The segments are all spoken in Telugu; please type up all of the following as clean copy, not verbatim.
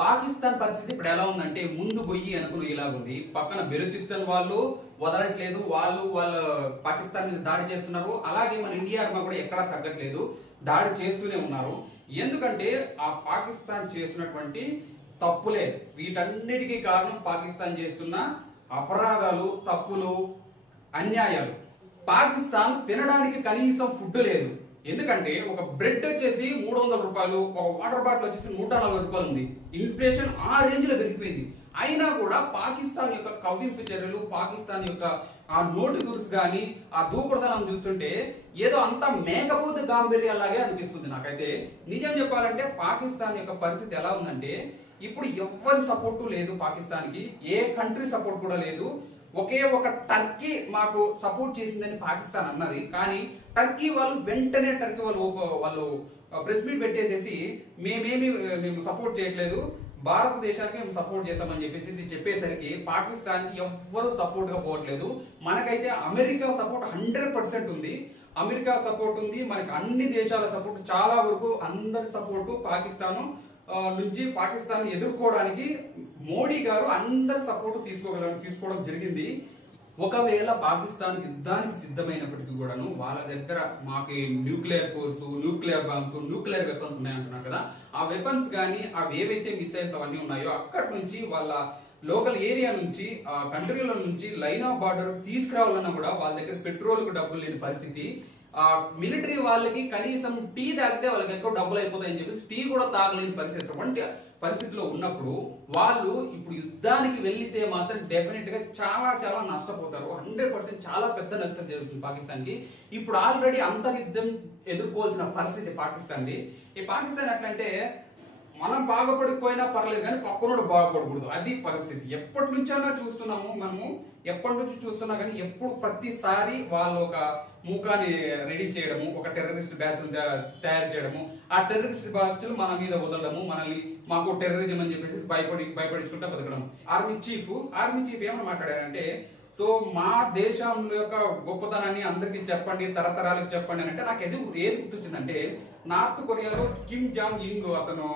పాకిస్తాన్ పరిస్థితి ఇప్పుడు ఎలా ఉందంటే ముందు బొయ్యి అనుకుని ఇలాగుంది. పక్కన బెలూచిస్తాన్ వాళ్ళు వదలట్లేదు, వాళ్ళ పాకిస్తాన్ మీద దాడి చేస్తున్నారు. అలాగే మన ఇండియా ఆర్మీ కూడా ఎక్కడా తగ్గట్లేదు, దాడి చేస్తూనే ఉన్నారు. ఎందుకంటే ఆ పాకిస్తాన్ చేసినటువంటి తప్పులే, వీటన్నిటికీ కారణం పాకిస్తాన్ చేస్తున్న అపరాధాలు, తప్పులు, అన్యాయాలు. పాకిస్తాన్ తినడానికి కనీసం ఫుడ్ లేదు. ఎందుకంటే ఒక బ్రెడ్ వచ్చేసి 300 రూపాయలు, ఒక వాటర్ బాటిల్ వచ్చేసి 140 రూపాయలు ఉంది. ఇన్ఫ్లేషన్ ఆ రేంజ్ లో పెరిగిపోయింది. అయినా కూడా పాకిస్తాన్ యొక్క కవ్వింపు చర్యలు, పాకిస్తాన్ యొక్క ఆ నోటు దురుసు గాని, ఆ దూకుడుదనం చూస్తుంటే ఏదో అంతా మేకపోతే గాంభీర్యాలాగే అనిపిస్తుంది నాకైతే. నిజం చెప్పాలంటే పాకిస్తాన్ యొక్క పరిస్థితి ఎలా ఉందంటే ఇప్పుడు ఎవ్వరి సపోర్టు లేదు పాకిస్తాన్ కి, ఏ కంట్రీ సపోర్ట్ కూడా లేదు. ఒకే ఒక టర్కీ మాకు సపోర్ట్ చేసిందని పాకిస్తాన్ అన్నది. కానీ టర్కీ వాళ్ళు వెంటనే వాళ్ళు ప్రెస్ మీట్ పెట్టేసేసి మేము సపోర్ట్ చేయట్లేదు, భారతదేశానికి మేము సపోర్ట్ చేస్తామని చెప్పేసరికి పాకిస్తాన్ కి ఎవ్వరు సపోర్ట్ గా పోవట్లేదు. మనకైతే అమెరికా సపోర్ట్ 100% ఉంది. అమెరికా సపోర్ట్ ఉంది, మనకి అన్ని దేశాల సపోర్ట్, చాలా వరకు అందరి సపోర్టు పాకిస్తాన్ నుంచి పాకిస్తాన్ ఎదుర్కోవడానికి మోడీ గారు అందరి సపోర్ట్ తీసుకోవడం జరిగింది. ఒకవేళ పాకిస్తాన్ యుద్ధానికి సిద్ధమైనప్పటికీ కూడాను వాళ్ళ దగ్గర మాకు nuclear force, nuclear bombs, nuclear weapons ఉన్నాయంటున్నారు కదా, ఆ వెపన్స్ కానీ అవి ఏవైతే మిసైల్స్ అవన్నీ ఉన్నాయో అక్కడి నుంచి వాళ్ళ లోకల్ ఏరియా నుంచి, ఆ కంట్రీల నుంచి లైన్ ఆఫ్ బార్డర్ తీసుకురావాలన్నా కూడా వాళ్ళ దగ్గర పెట్రోల్ కు డబ్బులు లేని పరిస్థితి. ఆ మిలిటరీ వాళ్ళకి కనీసం టీ తాగితే వాళ్ళకి ఎక్కువ డబ్బులు అయిపోతాయని చెప్పేసి టీ కూడా తాగలేని పరిస్థితిలో ఉన్నప్పుడు వాళ్ళు ఇప్పుడు యుద్ధానికి వెళ్లితే మాత్రం డెఫినెట్ గా చాలా నష్టపోతారు. 100% చాలా పెద్ద నష్టం జరుగుతుంది పాకిస్తాన్ కి. ఇప్పుడు ఆల్రెడీ అంతర్యుద్ధం ఎదుర్కోవాల్సిన పరిస్థితి పాకిస్తాన్ ది. ఈ పాకిస్తాన్ ఎట్లంటే మనం బాగుపడిపోయినా పర్లేదు కానీ పక్కనోడు బాగుపడకూడదు, అది పరిస్థితి. ఎప్పటి నుంచైనా చూస్తున్నాము మనము, ఎప్పటి నుంచి చూస్తున్నా కానీ ఎప్పుడు ప్రతిసారి వాళ్ళు ఒక మూకాన్ని రెడీ చేయడము, ఒక టెర్రరిస్ట్ బ్యాచ్ తయారు చేయడము, ఆ టెర్రరిస్ట్ బ్యాచ్ మన మీద వదలడము, మనల్ని మాకు టెర్రరిజం అని చెప్పేసి భయపడించుకుంటా బతకడం. ఆర్మీ చీఫ్ ఏమని మాట్లాడారంటే, సో మా దేశం యొక్క గొప్పతనాన్ని అందరికి చెప్పండి, తరతరాలకు చెప్పండి అని అంటే నాకు ఏది గుర్తొచ్చిందంటే నార్త్ కొరియాలో కిమ్ జాంగ్ ఇంగ్ అతను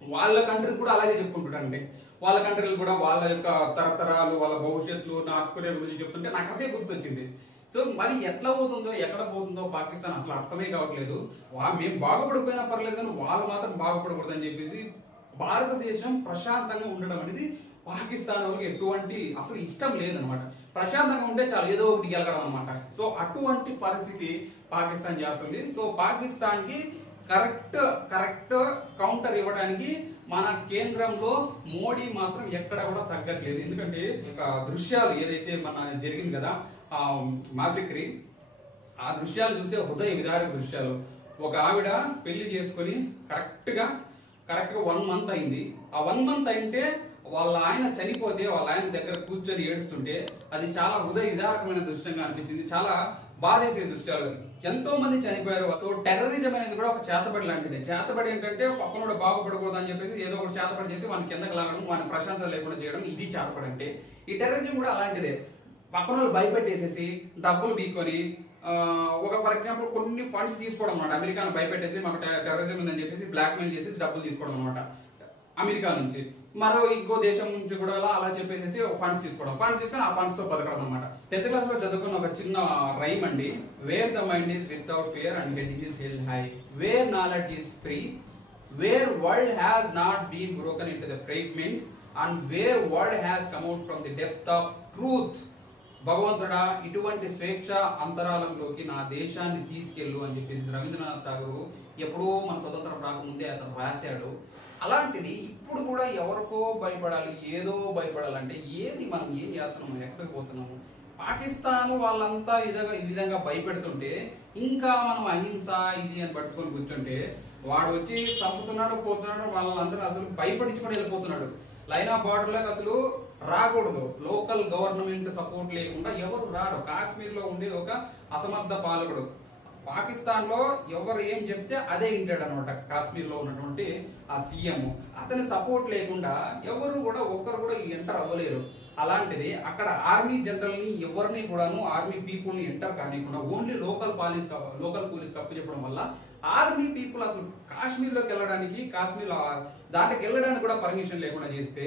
వాళ్ళ కంట్రీ కూడా అలాగే చెప్పుకుంటాడండి. వాళ్ళ కంట్రీలు కూడా వాళ్ళ యొక్క తరతరాలు, వాళ్ళ భవిష్యత్తులు నార్త్ కొరియా గురించి చెప్తుంటే నాకు అదే గుర్తొచ్చింది. సో మరి ఎట్లా పోతుందో, ఎక్కడ పోతుందో పాకిస్తాన్ అసలు అర్థమే కావట్లేదు. మేము బాగుపడిపోయినా పర్లేదు కానీ వాళ్ళు మాత్రం బాగుపడకూడదని చెప్పేసి భారతదేశం ప్రశాంతంగా ఉండడం అనేది పాకిస్తాన్ వాళ్ళకి ఎటువంటి అసలు ఇష్టం లేదనమాట. ప్రశాంతంగా ఉంటే చాలా ఏదో ఒకటి గెలగడం అనమాట. సో అటువంటి పరిస్థితి పాకిస్తాన్ చేస్తుంది. సో పాకిస్తాన్ కి కరెక్ట్ కౌంటర్ ఇవ్వడానికి మన కేంద్రంలో మోడీ మాత్రం ఎక్కడ కూడా తగ్గట్లేదు. ఎందుకంటే దృశ్యాలు ఏదైతే మన జరిగింది కదా మాసిక్రీ, ఆ దృశ్యాలు చూసే హృదయ విదారక దృశ్యాలు. ఒక ఆవిడ పెళ్లి చేసుకుని కరెక్ట్ గా 1 మంత్ అయింది. ఆ 1 మంత్ అయింటే వాళ్ళ ఆయన చనిపోతే వాళ్ళ ఆయన దగ్గర కూర్చొని ఏడుస్తుంటే అది చాలా హృదయ విదారకమైన దృశ్యంగా అనిపించింది. చాలా బాధేసే దృశ్యాలు. ఎంతో మంది చనిపోయారు. టెర్రరిజం అనేది కూడా ఒక చేతబడి లాంటిది. చేతబడి ఏంటంటే పక్కనోడు బాగుపడకూడదు అని చెప్పేసి ఏదో ఒకటి చేతబడి చేసి వాని కిందకి లాగడం, వాని ప్రశాంతత లేకుండా చేయడం, ఇది చేతబడి అంటే. ఈ టెర్రరిజం కూడా అలాంటిదే. పక్కనోళ్ళు భయపెట్టేసేసి డబ్బులు బీక్కొని ఒక ఫర్ ఎగ్జాంపుల్ కొన్ని ఫండ్స్ తీసుకోవడం అనమాట. అమెరికాను భయపెట్టేసి మాకు టెర్రరిజం ఉందని చెప్పేసి బ్లాక్ మెయిల్ చేసి డబ్బులు తీసుకోవడం అనమాట అమెరికా నుంచి. మరో ఇంకో దేశం నుంచి కూడా అలా చెప్పేసి ఫండ్స్ తీసుకొని ఆ ఫండ్స్ తో బతకడం అనమాట. 10th క్లాస్ లో చదువుకున్న ఒక చిన్న రైమ్ అండి. Where the mind is without fear and head is held high, where knowledge is free, where world has not been broken into the fragments and where world has come out from the depth of truth. భగవంతుడా ఇటువంటి స్వేచ్ఛ అంతరాలంలోకి నా దేశాన్ని తీసుకెళ్ళు అని చెప్పేసి రవీంద్రనాథ్ ఠాగూర్ ఎప్పుడో మన స్వతంత్రం రాకముందే అతను రాశాడు. అలాంటిది ఇప్పుడు కూడా ఎవరికో భయపడాలి, ఏదో భయపడాలంటే ఏది మనం ఏం చేస్తున్నాము, ఎక్కడికి పోతున్నాము? పాకిస్తాన్ వాళ్ళంతా ఈ విధంగా భయపెడుతుంటే ఇంకా మనం అహింస ఇది అని పట్టుకొని కూర్చుంటే వాడు వచ్చి చంపుతున్నాడు, పోతున్నాడు, వాళ్ళందరూ అసలు భయపడించుకొని వెళ్ళిపోతున్నాడు. లైన్ ఆఫ్ బార్డర్ లోకి అసలు రాకూడదు. లోకల్ గవర్నమెంట్ సపోర్ట్ లేకుండా ఎవరు రారు. కాశ్మీర్ లో ఉండేది ఒక అసమర్థ పాలకుడు. పాకిస్తాన్ లో ఎవరు ఏం చెప్తే అదే ఇంటాడు అనమాట. కాశ్మీర్ లో ఉన్నటువంటి ఆ సీఎం, అతని సపోర్ట్ లేకుండా ఎవరు కూడా ఒక్కరు కూడా ఎంటర్ అవ్వలేరు. అలాంటిది అక్కడ ఆర్మీ జనరల్ ని ఎవరిని కూడాను ఆర్మీ పీపుల్ ని ఎంటర్ కానికుండా ఓన్లీ లోకల్ పోలీస్ కప్పు చెప్పడం వల్ల ఆర్మీ పీపుల్ అసలు కాశ్మీర్ లోకి వెళ్ళడానికి, కాశ్మీర్ దాంట్లోకి వెళ్ళడానికి కూడా పర్మిషన్ లేకుండా చేస్తే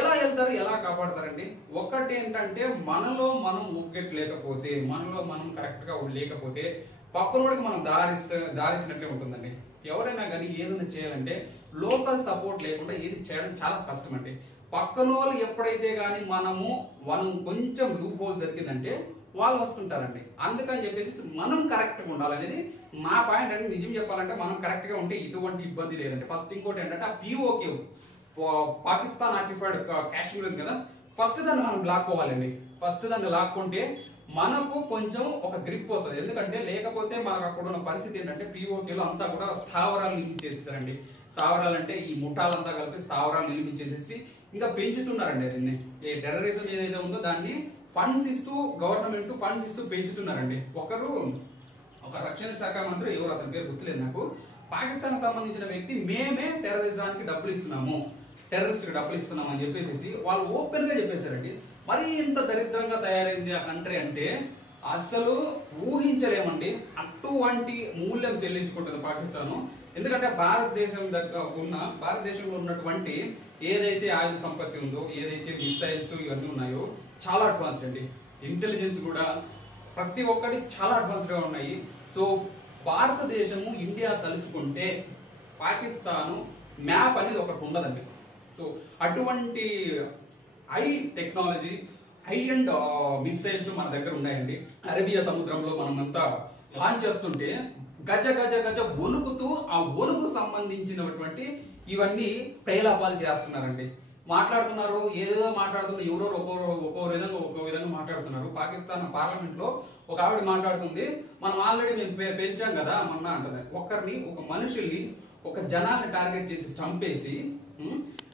ఎలా వెళ్తారు, ఎలా కాపాడతారండి? ఒక్కటి ఏంటంటే మనలో మనం లేకపోతే, మనలో మనం కరెక్ట్ గా లేకపోతే పక్కనోడికి మనం దారిచ్చినట్లే ఉంటుందండి. ఎవరైనా కానీ ఏదైనా చేయాలంటే లోకల్ సపోర్ట్ లేకుండా ఏది చేయడం చాలా కష్టం అండి. పక్కనోళ్ళు ఎప్పుడైతే కానీ మనం కొంచెం లూప్ హోల్ జరిగిందంటే వాళ్ళు వస్తుంటారండి. అందుకని చెప్పేసి మనం కరెక్ట్ గా ఉండాలనేది నా పాయింట్ అండి. నిజం చెప్పాలంటే మనం కరెక్ట్ గా ఉంటే ఇటువంటి ఇబ్బంది లేదండి. ఫస్ట్ ఇంకోటి ఏంటంటే ఆ POK పాకిస్తాన్ ఆక్యుపైడ్ కాశ్మీర్ ఉంది కదా, ఫస్ట్ దాన్ని మనం లాక్కోవాలండి. ఫస్ట్ దాన్ని లాక్కుంటే మనకు కొంచెం ఒక గ్రిప్ వస్తుంది. ఎందుకంటే లేకపోతే మనకు అక్కడ ఉన్న పరిస్థితి ఏంటంటే POKలో అంతా కూడా స్థావరాలు నిర్మించేసేసారండి. స్థావరాలు అంటే ఈ ముఠాలంతా కలిపి స్థావరాలు నిర్మించేసేసి ఇంకా పెంచుతున్నారండి. దీన్ని ఈ టెర్రరిజం ఏదైతే ఉందో దాన్ని ఫండ్స్ ఇస్తూ, గవర్నమెంట్ ఫండ్స్ ఇస్తూ పెంచుతున్నారండి. ఒక రక్షణ శాఖ మంత్రి, ఎవరు అతని పేరు గుర్తులేదు నాకు, పాకిస్తాన్ సంబంధించిన వ్యక్తి మేమే టెర్రరిజానికి డబ్బులు ఇస్తున్నాము, టెర్రరిస్ట్ డబ్బులు ఇస్తున్నాం అని చెప్పేసి వాళ్ళు ఓపెన్ గా చెప్పేశారండి. మరి ఇంత దరిద్రంగా తయారైంది ఆ కంట్రీ అంటే అసలు ఊహించలేమండి. అటువంటి మూల్యం చెల్లించుకుంటుంది పాకిస్తాన్. ఎందుకంటే భారతదేశంలో ఉన్నటువంటి ఏదైతే ఆయుధ సంపత్తి ఉందో, ఏదైతే మిసైల్స్ ఇవన్నీ ఉన్నాయో చాలా అడ్వాన్స్డ్ అండి. ఇంటెలిజెన్స్ కూడా ప్రతి ఒక్కటి చాలా అడ్వాన్స్డ్ గా ఉన్నాయి. సో భారతదేశము ఇండియా తలుచుకుంటే పాకిస్తాన్ మ్యాప్ అనేది ఒకటి ఉండదండి. సో అటువంటి high technology, high and missiles మన దగ్గర ఉన్నాయండి. అరేబియా సముద్రంలో మనమంతా లాంచ్ చేస్తుంటే గజ గజ గజ వణుకుతూ ఆ వణుకు సంబంధించినటువంటి ఇవన్నీ ప్రేలాపాలు చేస్తున్నారండి. మాట్లాడుతున్నారు, ఏదో మాట్లాడుతున్నారు, ఎవరో ఒక్కో విధంగా మాట్లాడుతున్నారు. పాకిస్తాన్ పార్లమెంట్ లో ఒక ఆవిడ మాట్లాడుతుంది, మనం ఆల్రెడీ మేము పెంచాం కదా మొన్న అంటది. ఒక మనుషుల్ని, ఒక జనాల్ని టార్గెట్ చేసి చంపేసి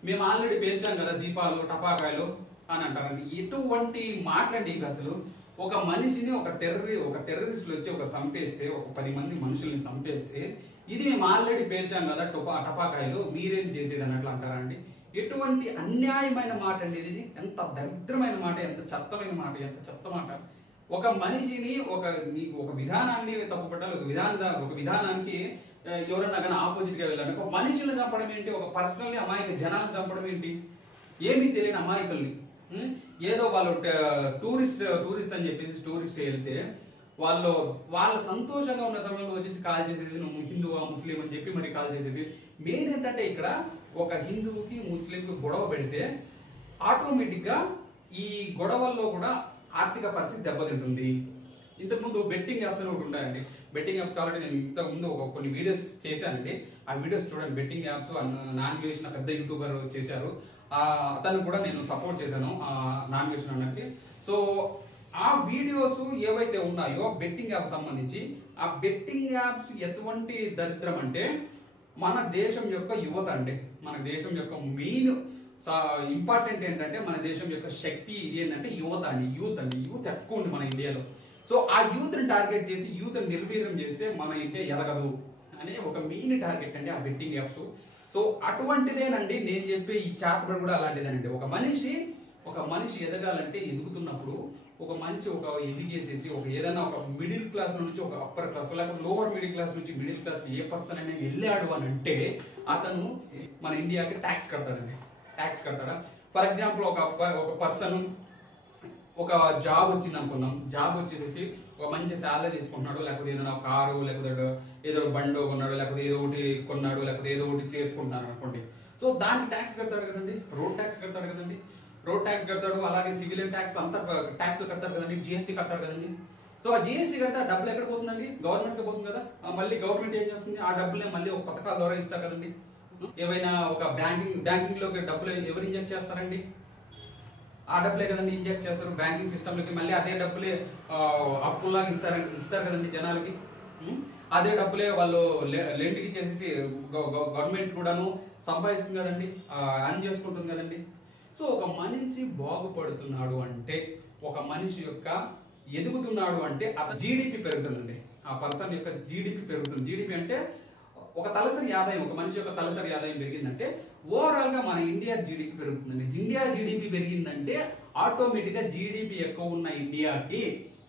మేము ఆల్రెడీ పెంచాం కదా దీపాలు, టపాకాయలు అని అంటారండి. ఎటువంటి మాటలండి అసలు? ఒక మనిషిని ఒక టెర్రరిస్టులు వచ్చి చంపేస్తే, ఒక 10 మంది మనుషుల్ని చంపేస్తే ఇది మేము ఆల్రెడీ పేల్చాం కదా టపాకాయలు, మీరేం చేసేది అన్నట్లు అంటారండి. ఎటువంటి అన్యాయమైన మాట అండి ఇది. ఎంత దరిద్రమైన మాట, ఎంత చెత్తమైన మాట, ఎంత చెత్త మాట. ఒక మనిషిని ఒక విధానాన్ని తప్పుపట్టాలి, ఒక విధానానికి ఎవరైనా కానీ ఆపోజిట్ గా వెళ్ళాలి. ఒక మనిషిని చంపడం ఏంటి, ఒక పర్సనల్ని అమాయక జనాన్ని చంపడం ఏంటి, ఏమీ తెలియని అమాయకుల్ని. ఏదో వాళ్ళు టూరిస్ట్ అని చెప్పేసి టూరిస్ట్ వెళ్తే వాళ్ళ సంతోషంగా ఉన్న సమయంలో వచ్చేసి కాల్ చేసేసి నువ్వు హిందువా ముస్లిం అని చెప్పి మరి కాల్ చేసేది. మెయిన్ ఏంటంటే ఇక్కడ ఒక హిందువుకి ముస్లింకి గొడవ పెడితే ఆటోమేటిక్ గా ఈ గొడవల్లో కూడా ఆర్థిక పరిస్థితి దెబ్బతింటుంది. ఇంతకుముందు బెట్టింగ్ యాప్స్ ఒకటి ఉన్నాయండి. బెట్టింగ్ యాప్స్ కాబట్టి నేను ఇంతకుముందు కొన్ని వీడియోస్ చేశానండి. ఆ వీడియోస్ చూడండి. బెట్టింగ్ యాప్స్ నాన్ వేసిన పెద్ద యూట్యూబర్ చేశారు. అతను కూడా నేను సపోర్ట్ చేశాను నాన్ వేసిన అన్నకి. సో ఆ వీడియోస్ ఏవైతే ఉన్నాయో బెట్టింగ్ యాప్ సంబంధించి, ఆ బెట్టింగ్ యాప్స్ ఎటువంటి దరిద్రం అంటే మన దేశం యొక్క యువత అండి. మన దేశం యొక్క మెయిన్ ఇంపార్టెంట్ ఏంటంటే మన దేశం యొక్క శక్తి ఇది ఏంటంటే యూత్ అండి. యూత్ ఎక్కువ ఉంది మన ఇండియాలో. సో ఆ యూత్ ని టార్గెట్ చేసి యూత్ ని నిర్వీర్యం చేస్తే మన ఇండియా ఎదగదు అనే ఒక మెయిన్ టార్గెట్ అండి ఆ బెట్టింగ్ యాప్స్. సో అటువంటిదేనండి నేను చెప్పే ఈ చాప్టర్ కూడా అలాంటిదేనండి. ఒక మనిషి ఎదగాలంటే ఎదుగుతున్నప్పుడు ఒక మనిషి ఎదిగేసేసి ఏదైనా ఒక మిడిల్ క్లాస్ నుంచి ఒక అప్పర్ క్లాస్ లేకపోతే లోవర్ మిడిల్ క్లాస్ నుంచి మిడిల్ క్లాస్ ఏ పర్సన్ అయినా వెళ్ళాడు అని అంటే అతను మన ఇండియాకి ట్యాక్స్ కడతాడండి. ట్యాక్స్ కడతాడా? ఫర్ ఎగ్జాంపుల్ ఒక పర్సన్ ఒక జాబ్ వచ్చింది అనుకుందాం. జాబ్ వచ్చేసి ఒక మంచి శాలరీ తీసుకుంటున్నాడు, లేకపోతే ఏదైనా కారు, లేకపోతే ఏదో బండో కొన్నాడు, లేకపోతే ఏదో ఒకటి కొన్నాడు, లేకపోతే ఏదో ఒకటి చేసుకుంటున్నాడు అనుకోండి. సో దానికి ట్యాక్స్ కడతాడు కదండి, రోడ్ ట్యాక్స్ కడతాడు కదండి, రోడ్ ట్యాక్స్ కడతాడు. అలాగే సివిలియన్ ట్యాక్స్ అంతా ట్యాక్స్ కడతాడు కదండి, GST కడతాడు కదండి. సో ఆ GST కడితే ఆ డబ్బులు ఎక్కడ పోతుందండి? గవర్నమెంట్ కి పోతుంది కదా. మళ్ళీ గవర్నమెంట్ ఏం చేస్తుంది? ఆ డబ్బులే మళ్ళీ ఒక పథకాల ద్వారా ఇస్తారు కదండి. ఏవైనా ఒక బ్యాంకింగ్ లోకి డబ్బులు ఎవరు ఇంజెక్ట్ చేస్తారండి? ఆ డబ్బులే కదండి ఇంజెక్ట్ చేస్తారు బ్యాంకింగ్ సిస్టమ్ లోకి. మళ్ళీ అదే డబ్బులే అప్పుల్లాగా ఇస్తారు కదండి జనాలకి. అదే డబ్బులే వాళ్ళు లెండ్కి ఇచ్చేసి గవర్నమెంట్ కూడాను సంపాదిస్తుంది కదండి, అర్న్ చేసుకుంటుంది కదండి. సో ఒక మనిషి బాగుపడుతున్నాడు అంటే, ఒక మనిషి యొక్క ఎదుగుతున్నాడు అంటే ఆ జీడిపి పెరుగుతుందండి. ఆ పర్సన్ యొక్క జీడిపి పెరుగుతుంది. జీడిపి అంటే ఒక తలసరి ఆదాయం, ఒక మనిషి యొక్క తలసరి ఆదాయం పెరిగిందంటే ఓవరాల్ గా మన ఇండియా జీడిపి పెరుగుతుందండి. ఇండియా జీడిపి పెరిగిందంటే ఆటోమేటిక్ గా జీడిపి ఎక్కువ ఉన్న ఇండియాకి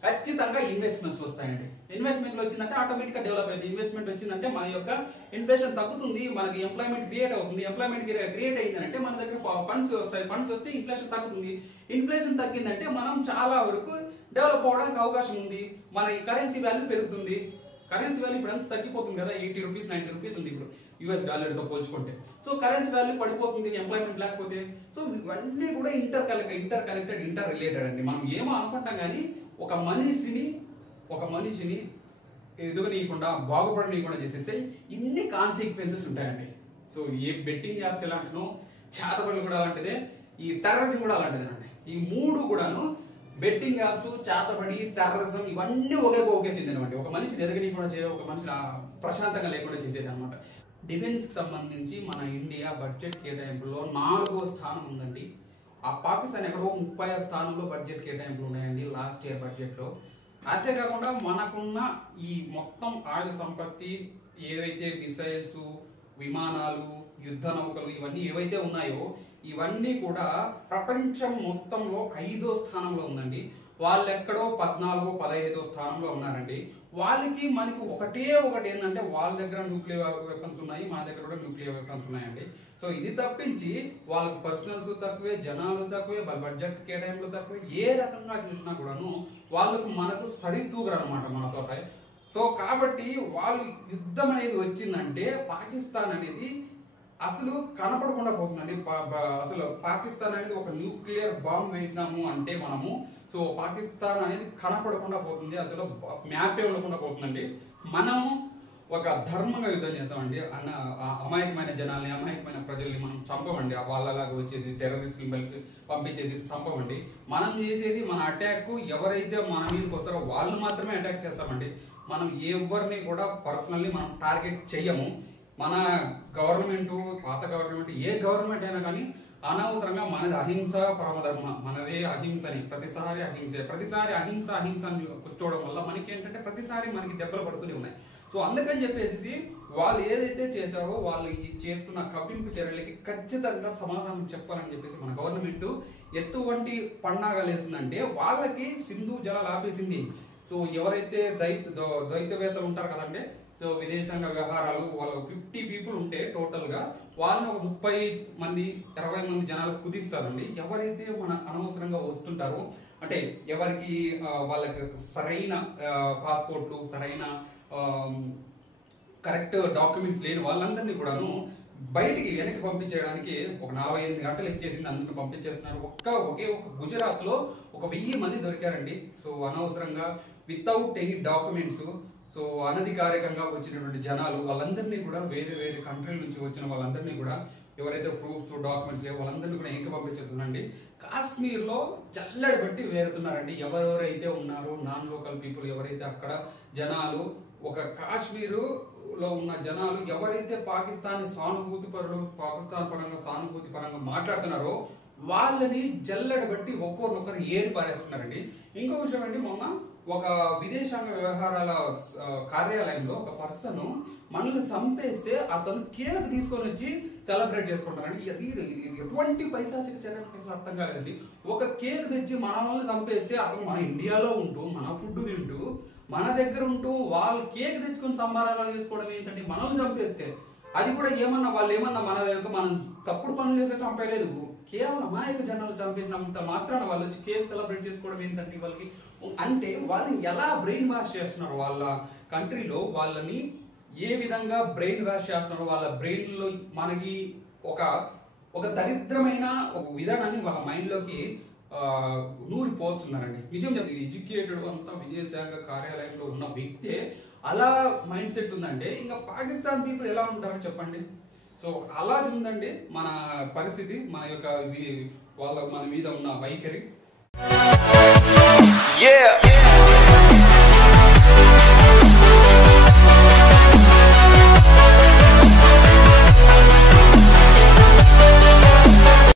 ఖచ్చితంగా ఇన్వెస్ట్మెంట్స్ వస్తాయండి. ఇన్వెస్ట్మెంట్ వచ్చిందంటే ఆటోమేటిక్ గా డెవలప్ అవుతుంది. ఇన్వెస్ట్మెంట్ వచ్చిందంటే మన యొక్క ఇన్ఫ్లేషన్ తగ్గుతుంది, మనకి ఎంప్లాయ్మెంట్ క్రియేట్ అవుతుంది. ఎంప్లాయ్మెంట్ క్రియేట్ అయిందంటే మన దగ్గర ఫండ్స్ వస్తాయి. ఫండ్స్ వస్తే ఇన్ఫ్లేషన్ తగ్గుతుంది. ఇన్ఫ్లేషన్ తగ్గిందంటే మనం చాలా వరకు డెవలప్ అవడానికి అవకాశం ఉంది. మన కరెన్సీ వాల్యూ పెరుగుతుంది. కరెన్సీ వాల్యూ ఇప్పుడు ఎంత తగ్గిపోతుంది కదా, 80 రూపీస్ 90 రూపీస్ ఉంది ఇప్పుడు యూఎస్ డాలర్ తో పోల్చుకుంటే. సో కరెన్సీ వాల్యూ పడిపోతుంది ఎంప్లాయ్మెంట్ లేకపోతే. సో ఇవన్నీ కూడా ఇంటర్ కనెక్టెడ్ ఇంటర్ రిలేటెడ్ అండి. మనం ఏమో అనుకుంటాం కానీ ఒక మనిషిని ఎదుగనీయకుండా బాగుపడనీయకుండా చేసేస్తే ఇన్ని కాన్సిక్వెన్సెస్ ఉంటాయండి. సో ఏ బెట్టింగ్ యాప్స్ ఎలాంటినో, చేతబడులు కూడా అలాంటిదే, ఈ టెర్రరిజం కూడా అలాంటిదేనండి. ఈ మూడు కూడాను బెట్టింగ్ యాప్స్, చేతబడి, టెర్రరిజం ఇవన్నీ ఒకే చెందినవండి. ఒక మనిషిని ఎదగనీయకుండా చేయ, ఒక మనిషిని ప్రశాంతంగా లేకుండా చేసేది అనమాట. డిఫెన్స్ కి సంబంధించి మన ఇండియా బడ్జెట్ కేటాయింపులో 4వ స్థానం ఉందండి. ఆ పాకిస్తాన్ ఎక్కడో 30వ స్థానంలో బడ్జెట్ కేటాయింపులు ఉన్నాయండి లాస్ట్ ఇయర్ బడ్జెట్ లో. అంతేకాకుండా మనకున్న ఈ మొత్తం ఆయుధ సంపత్తి, ఏవైతే మిసైల్స్, విమానాలు, యుద్ధ నౌకలు ఇవన్నీ ఏవైతే ఉన్నాయో ఇవన్నీ కూడా ప్రపంచం మొత్తంలో 5వ స్థానంలో ఉందండి. వాళ్ళు ఎక్కడో 14వ 15వ స్థానంలో ఉన్నారండి. వాళ్ళకి మనకి ఒకటి ఏంటంటే వాళ్ళ దగ్గర న్యూక్లియర్ వెపన్స్ ఉన్నాయి, మన దగ్గర కూడా న్యూక్లియర్ వెపన్స్ ఉన్నాయండి. సో ఇది తప్పించి వాళ్ళకి పర్సనల్స్ తక్కువే, జనాలు తక్కువే, బడ్జెట్ కేటాయింపులు తక్కువే. ఏ రకంగా చూసినా కూడాను వాళ్ళకు మనకు సరితూగరు అనమాట మనతో. సో కాబట్టి వాళ్ళు యుద్ధం అనేది వచ్చిందంటే పాకిస్తాన్ అనేది అసలు కనపడకుండా పోతుందండి. అసలు పాకిస్తాన్ అనేది ఒక న్యూక్లియర్ బాంబ్ వేసినాము అంటే మనము, సో పాకిస్తాన్ అనేది కనపడకుండా పోతుంది, అసలు మ్యాపే ఉండకుండా పోతుందండి. మనము ఒక ధర్మంగా యుద్ధం చేస్తామండి. అమాయకమైన జనాల్ని, అమాయకమైన ప్రజల్ని మనం చంపమండి. వాళ్ళలాగా వచ్చేసి టెర్రరిస్టులు పంపించేసి చంపమండి. మనం చేసేది మన అటాక్ ఎవరైతే మన మీదకి వస్తారో వాళ్ళు మాత్రమే అటాక్ చేస్తామండి. మనం ఎవరిని కూడా పర్సనల్లీ మనం టార్గెట్ చెయ్యము. మన గవర్నమెంట్, పాత గవర్నమెంట్, ఏ గవర్నమెంట్ అయినా కానీ అనవసరంగా మనది అహింస పరమధర్మ, మనదే అహింసని, ప్రతిసారి అహింస అని కూర్చోవడం వల్ల మనకి ఏంటంటే ప్రతిసారి మనకి దెబ్బలు పడుతూనే ఉన్నాయి. సో అందుకని చెప్పేసి వాళ్ళు ఏదైతే చేశారో వాళ్ళు చేస్తున్న కవ్వింపు చర్యలకి ఖచ్చితంగా సమాధానం చెప్పాలని చెప్పేసి మన గవర్నమెంట్ ఎటువంటి పన్నాగాలు వేస్తుందంటే వాళ్ళకి సింధు జలాలు ఆపేసింది. సో ఎవరైతే ద్వైతవేత్తలు ఉంటారు కదండి, సో విదేశాంగ వ్యవహారాలు వాళ్ళు 50 పీపుల్ ఉంటే టోటల్ గా వాళ్ళని ఒక 30 మంది 20 మంది జనాలు కుదిస్తారండి. ఎవరైతే మన అనవసరంగా వస్తుంటారో అంటే ఎవరికి వాళ్ళకి సరైన పాస్పోర్ట్లు, సరైన కరెక్ట్ డాక్యుమెంట్స్ లేని వాళ్ళందరినీ కూడాను బయటికి వెనక్కి పంపించడానికి ఒక 48 గంటలు ఇచ్చేసింది, అందరిని పంపించేస్తున్నారు. ఒకే ఒక గుజరాత్ లో ఒక 1000 మంది దొరికారండి. సో అనవసరంగా వితౌట్ ఎనీ డాక్యుమెంట్స్, సో అనధికారికంగా వచ్చినటువంటి జనాలు వాళ్ళందరినీ కూడా వేరే కంట్రీల నుంచి వచ్చిన వాళ్ళందరినీ కూడా ఎవరైతే ప్రూఫ్స్, డాక్యుమెంట్స్ లేవో వాళ్ళందరినీ కూడా వెనక్కి పంపించేస్తున్నారండి. కాశ్మీర్ లో చల్లడి బట్టి వేరుతున్నారండి. ఎవరెవరైతే ఉన్నారో నాన్ లోకల్ పీపుల్, ఎవరైతే అక్కడ జనాలు, ఒక కాశ్మీరు లో ఉన్న జనాలు ఎవరైతే పాకిస్తాన్ సానుభూతి పరంగా మాట్లాడుతున్నారో వాళ్ళని జల్లెడ బట్టి ఒక్కొక్కరు ఏరి పారేస్తున్నారండి. ఇంకో విషయం అండి, మొన్న ఒక విదేశాంగ వ్యవహారాల కార్యాలయంలో ఒక పర్సన్ మనల్ని చంపేస్తే అతను కేక్ తీసుకొని వచ్చి సెలబ్రేట్ చేసుకుంటారండి. ఇది ఎటువంటి పైశాచిక చర్య అసలు అర్థం కాలేదండి. ఒక కేక్ తెచ్చి మనల్ని చంపేస్తే అతను మన ఇండియాలో ఉంటూ, మన ఫుడ్ తింటూ, మన దగ్గర ఉంటూ వాళ్ళు కేక్ తెచ్చుకొని సంబారాలు చేసుకోవడం ఏంటంటే మనల్ని చంపేస్తే అది కూడా ఏమన్నా వాళ్ళు ఏమన్నా మనం తప్పుడు పనులు చేసే చంపలేదు, కేవలం అమాయక జనాలు చంపేసినంత మాత్రాన వాళ్ళు వచ్చి కేక్ సెలబ్రేట్ చేసుకోవడం ఏంటంటే వాళ్ళకి అంటే వాళ్ళని ఎలా బ్రెయిన్ వాష్ చేస్తున్నారు, వాళ్ళ కంట్రీలో వాళ్ళని ఏ విధంగా బ్రెయిన్ వాష్ చేస్తున్నారు, వాళ్ళ బ్రెయిన్ లో మనకి ఒక దరిద్రమైన ఒక విధానాన్ని వాళ్ళ మైండ్ లోకి నూరి పోస్తున్నారండి. నిజం చెప్పి ఎడ్యుకేటెడ్ అంతా విదేశాంగ కార్యాలయంలో ఉన్న వ్యక్తే అలా మైండ్ సెట్ ఉందంటే ఇంకా పాకిస్తాన్ పీపుల్ ఎలా ఉంటారో చెప్పండి. సో అలా ఉందండి మన పరిస్థితి, మన యొక్క వాళ్ళ మన మీద ఉన్న వైఖరి.